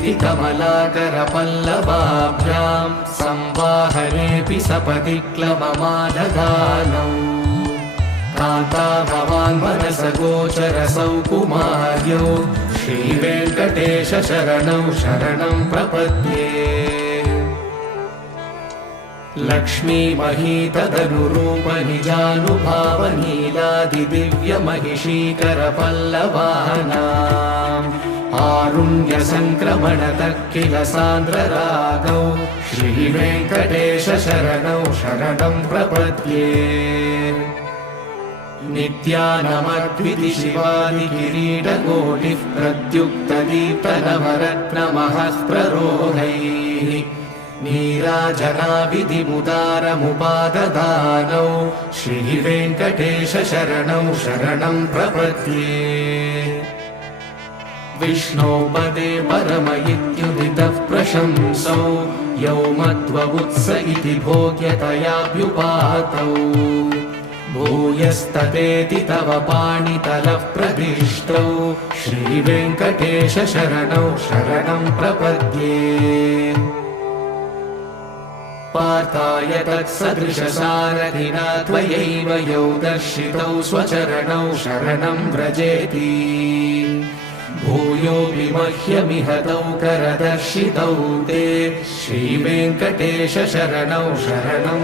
नीति कमलाकरपल्लवाभ्यां संवाहनेऽपि सपदि क्लममादधानौ कान्ता भवान् मनसगोचरसौ कुमार्यौ श्रीवेङ्कटेश शरणौ शरणं प्रपद्ये लक्ष्मीमहीतदनुरूप निजानुभावनीलादिदिव्यमहिषीकरपल्लवानाम् आरुण्यसङ्क्रमणतः किल सान्द्ररागौ श्रीवेङ्कटेश शरणौ शरणं प्रपद्ये नित्यानमद्विति शिवादिकिरीटकोटिः प्रद्युक्तदीप्तनवरत्नमहः प्ररोहैः नीराजनाविधिमुदारमुपाददानौ श्रीवेङ्कटेश शरणौ शरणं प्रपद्ये विष्णो पदे परम इत्युदितः प्रशंसौ यौ मध्ववुत्स इति भोग्यतयाभ्युपातौ भूयस्ततेति तव पाणितलः प्रदिष्टौ श्रीवेङ्कटेश शरणौ शरणं प्रपद्ये पार्थाय तत्सदृशसारथिना त्वयैव यौ दर्शितौ स्वचरणौ शरणं व्रजेति भूयोऽपि मह्यमिहतौ करदर्शितौ ते श्रीवेङ्कटेश शरणौ शरणं